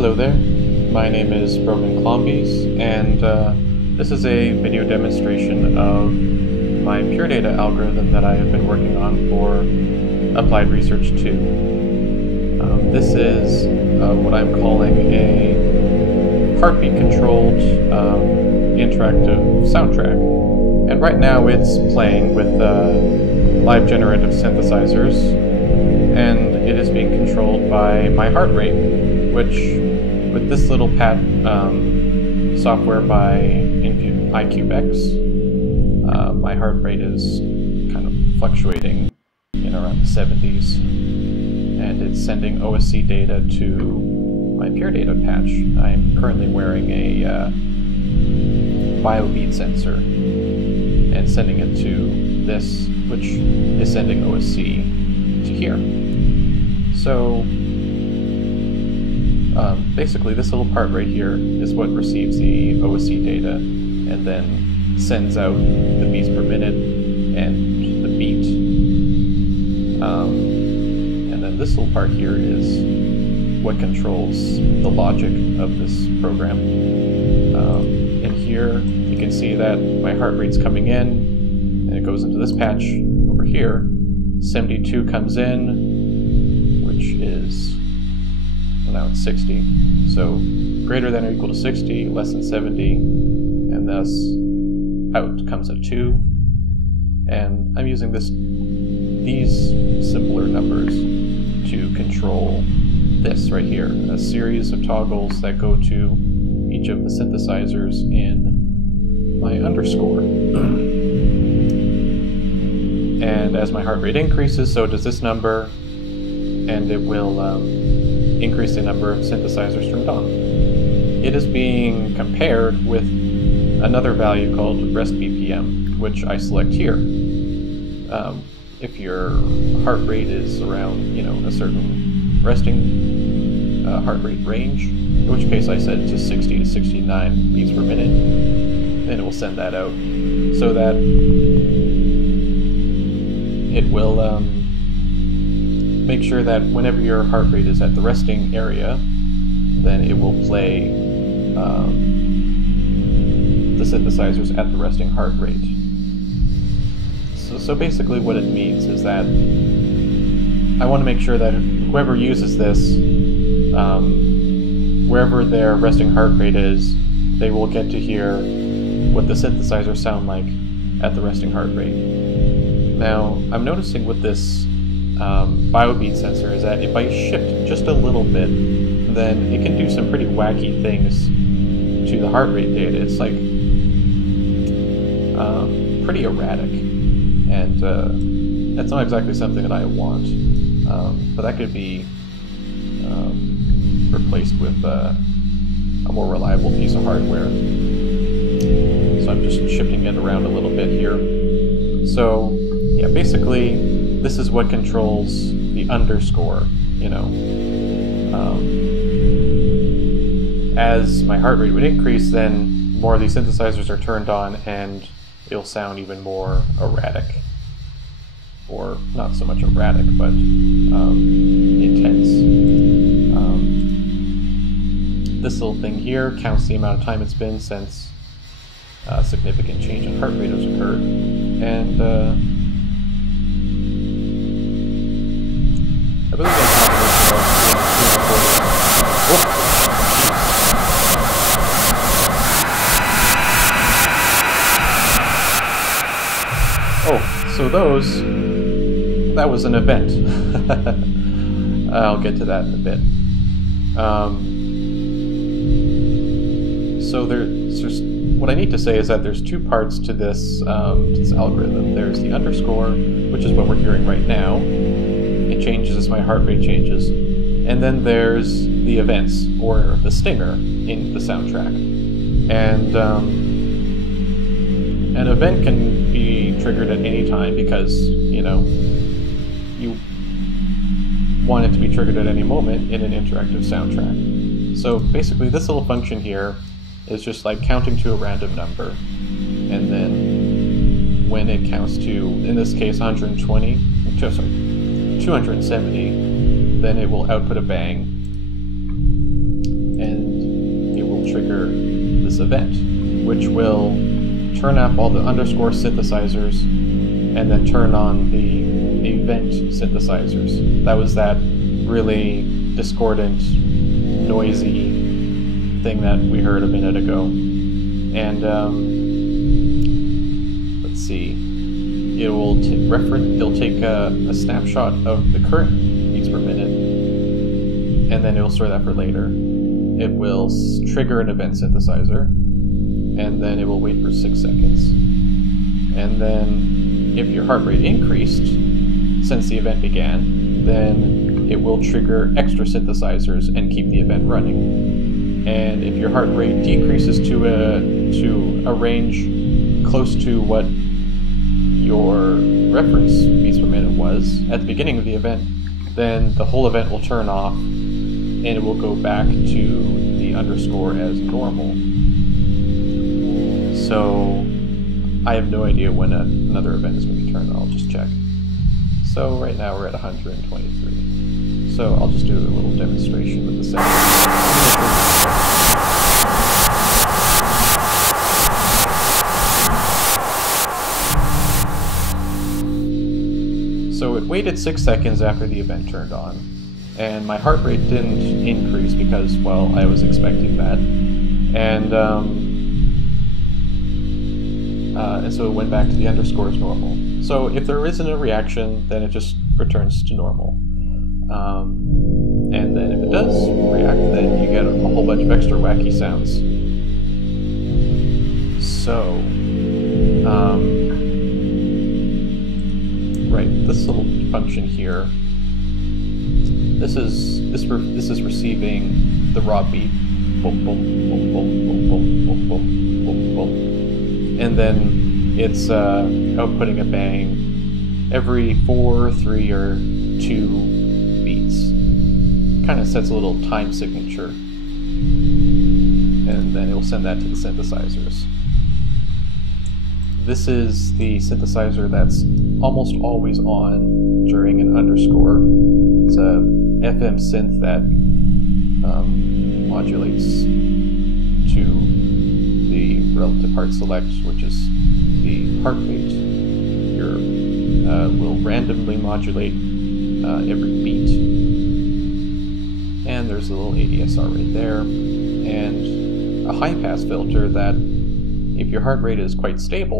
Hello there, my name is Brogan Clombies, and this is a video demonstration of my pure data algorithm that I have been working on for Applied Research 2. This is what I'm calling a heartbeat-controlled interactive soundtrack. And right now it's playing with live generative synthesizers, and it is being controlled by my heart rate, which with this little pat software by IQX, my heart rate is kind of fluctuating in around the 70s, and it's sending OSC data to my pure data patch. I'm currently wearing a biobeat sensor and sending it to this, which is sending OSC to here. So basically this little part right here is what receives the OSC data and then sends out the beats per minute and the beat. And then this little part here is what controls the logic of this program. And here you can see that my heart rate's coming in, and it goes into this patch over here. 72 comes in, which is, well, now it's 60. So greater than or equal to 60, less than 70, and thus out comes a 2. And I'm using these simpler numbers to control this right here, a series of toggles that go to each of the synthesizers in my underscore. And as my heart rate increases, so does this number, and it will increase the number of synthesizers turned on. It is being compared with another value called rest BPM, which I select here. If your heart rate is around, a certain resting heart rate range, in which case I set it to 60 to 69 beats per minute, then it will send that out so that it will make sure that whenever your heart rate is at the resting area, then it will play the synthesizers at the resting heart rate. So basically what it means is that I want to make sure that whoever uses this, wherever their resting heart rate is, they will get to hear what the synthesizers sound like at the resting heart rate. Now, I'm noticing with this biobeat sensor is that if I shift just a little bit, then it can do some pretty wacky things to the heart rate data. It's like pretty erratic, and that's not exactly something that I want. But that could be replaced with a more reliable piece of hardware. So I'm just shifting it around a little bit here. So yeah, basically this is what controls the underscore, As my heart rate would increase, then more of these synthesizers are turned on and it'll sound even more erratic. Or not so much erratic, but intense. This little thing here counts the amount of time it's been since a significant change in heart rate has occurred. And I believe that's not Oh, so that was an event. I'll get to that in a bit. So there's just, what I need to say is that there's two parts to this algorithm. There's the underscore, which is what we're hearing right now. It changes as my heart rate changes. And then there's the events, or the stinger, in the soundtrack. And an event can be triggered at any time because, you want it to be triggered at any moment in an interactive soundtrack. So basically this little function here is just like counting to a random number, and then when it counts to, in this case, 270, then it will output a bang, trigger this event, which will turn off all the underscore synthesizers and then turn on the event synthesizers. That was that really discordant, noisy thing that we heard a minute ago. And let's see, it'll take a snapshot of the current beats per minute, and then it'll store that for later. It will trigger an event synthesizer, and then it will wait for 6 seconds. And then if your heart rate increased since the event began, then it will trigger extra synthesizers and keep the event running. And if your heart rate decreases to a range close to what your reference beats per minute was at the beginning of the event, then the whole event will turn off and it will go back to the underscore as normal. So I have no idea when another event is going to be turned on. I'll just check. So right now we're at 123. So I'll just do a little demonstration with the settings. So it waited 6 seconds after the event turned on, and my heart rate didn't increase because, well, I was expecting that. And so it went back to the underscore as normal. So if there isn't a reaction, then it just returns to normal. And then if it does react, then you get a whole bunch of extra wacky sounds. So, right, this little function here, this is receiving the raw beat, boom, boom, boom, boom, boom, boom, boom, boom, boom, boom, and then it's outputting a bang every 4, 3, or 2 beats. Kind of sets a little time signature, and then it will send that to the synthesizers. This is the synthesizer that's almost always on during an underscore. It's a FM synth that modulates to the relative heart select, which is the heart rate. Here will randomly modulate every beat. And there's a little ADSR right there, and a high-pass filter that, if your heart rate is quite stable,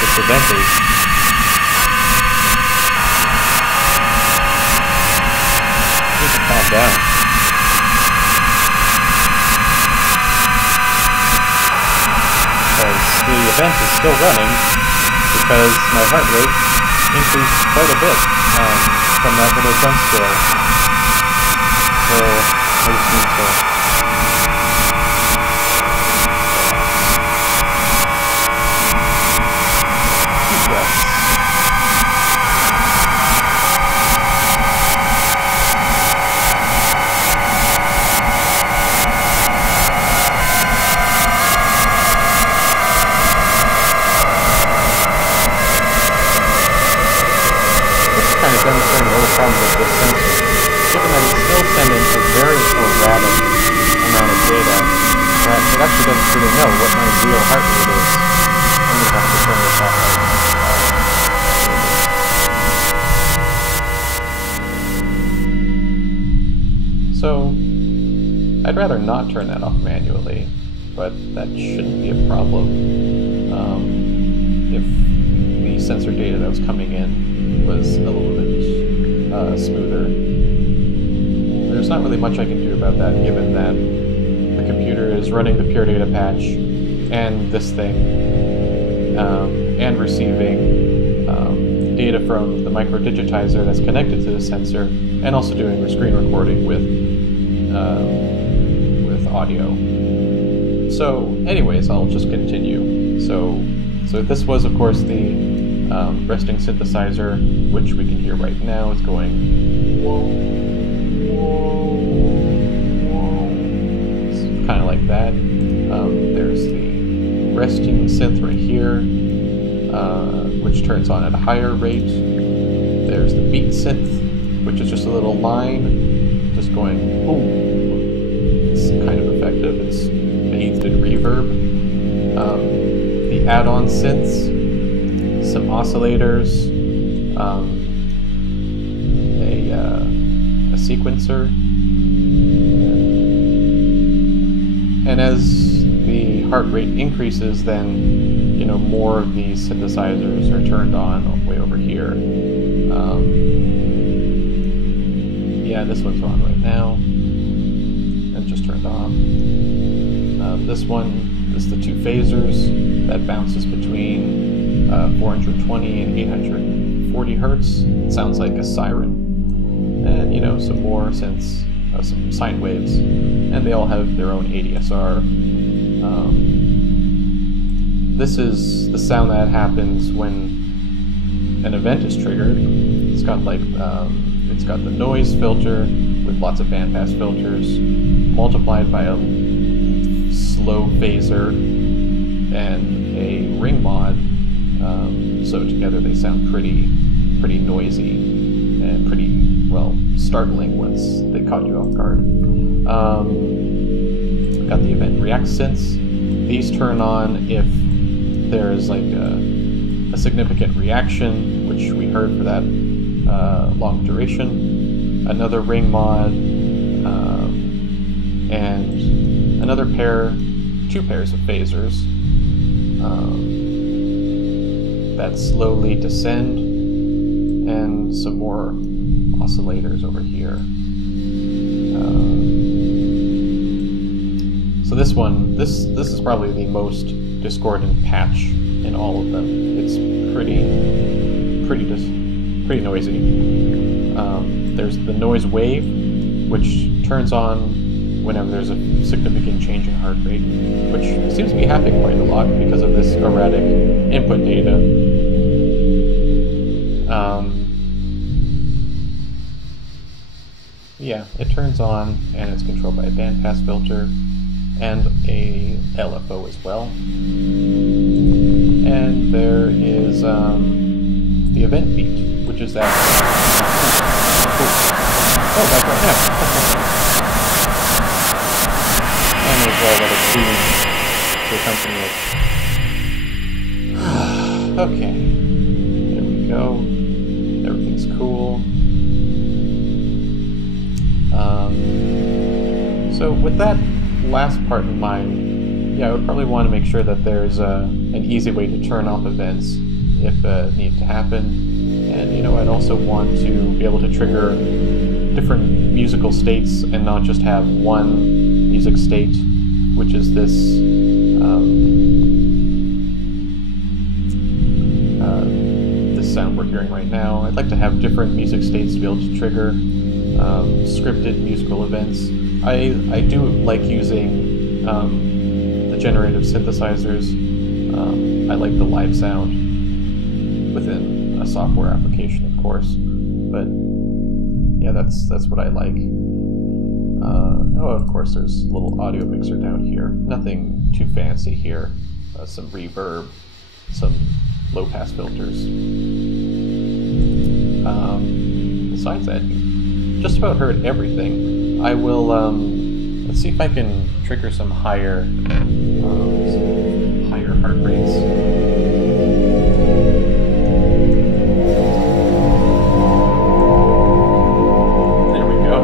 this event is calm down. Because the event is still running because my heart rate increased quite a bit from that little jump scale. So I just need to deep breaths. Demonstrating all the problems with this sensor. Given that it's still sending a very sporadic amount of data, that it actually doesn't really know what my real heart rate is. I'm going to have to turn this off right now. So, I'd rather not turn that off manually, but that shouldn't be a problem if the sensor data that was coming in was a little bit smoother. There's not really much I can do about that, given that the computer is running the pure data patch and this thing, and receiving data from the microdigitizer that's connected to the sensor, and also doing the screen recording with audio. So, anyways, I'll just continue. So this was, of course, the resting synthesizer, which we can hear right now. It's going whoa, whoa. like that. There's the resting synth right here, which turns on at a higher rate. There's the beat synth, which is just a little line, just going boom. It's kind of effective. It's bathed in reverb. The add-on synths, some oscillators, a sequencer, and as the heart rate increases, then more of these synthesizers are turned on way over here. Yeah, this one's on right now, and just turned on. This one is the two phasers that bounces between 420 and 840 hertz. It sounds like a siren. And some more synths, some sine waves, and they all have their own ADSR. This is the sound that happens when an event is triggered. It's got it's got the noise filter with lots of bandpass filters, multiplied by a slow phaser and a ring mod. So together they sound pretty noisy and pretty startling once they caught you off guard. Got the event react synths. These turn on if there's like a significant reaction, which we heard for that long duration. Another ring mod, and another two pairs of phasers that slowly descend, and some more oscillators over here. So this one, this is probably the most discordant patch in all of them. It's pretty noisy. There's the noise wave, which turns on whenever there's a significant change in heart rate, which seems to be happening quite a lot because of this erratic input data. Yeah, it turns on, and it's controlled by a bandpass filter and a LFO as well. And there is the event beat, which is that. Oh, that's right now. And as well, let it tune to accompany it. Okay, there we go. Everything's cool. So with that last part in mind, yeah, I would probably want to make sure that there's an easy way to turn off events if it needs to happen. And I'd also want to be able to trigger different musical states and not just have one music state, which is this this sound we're hearing right now. I'd like to have different music states to be able to trigger scripted musical events. I do like using the generative synthesizers. I like the live sound within a software application, of course, but yeah, that's what I like. Oh, of course, there's a little audio mixer down here. Nothing too fancy here. Some reverb, some low-pass filters. Besides that, you just about heard everything. I will, let's see if I can trigger some higher heart rates. There we go.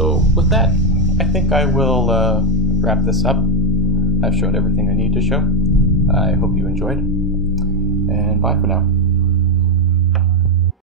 So with that, I think I will wrap this up. I've showed everything I need to show. I hope you enjoyed, and bye for now.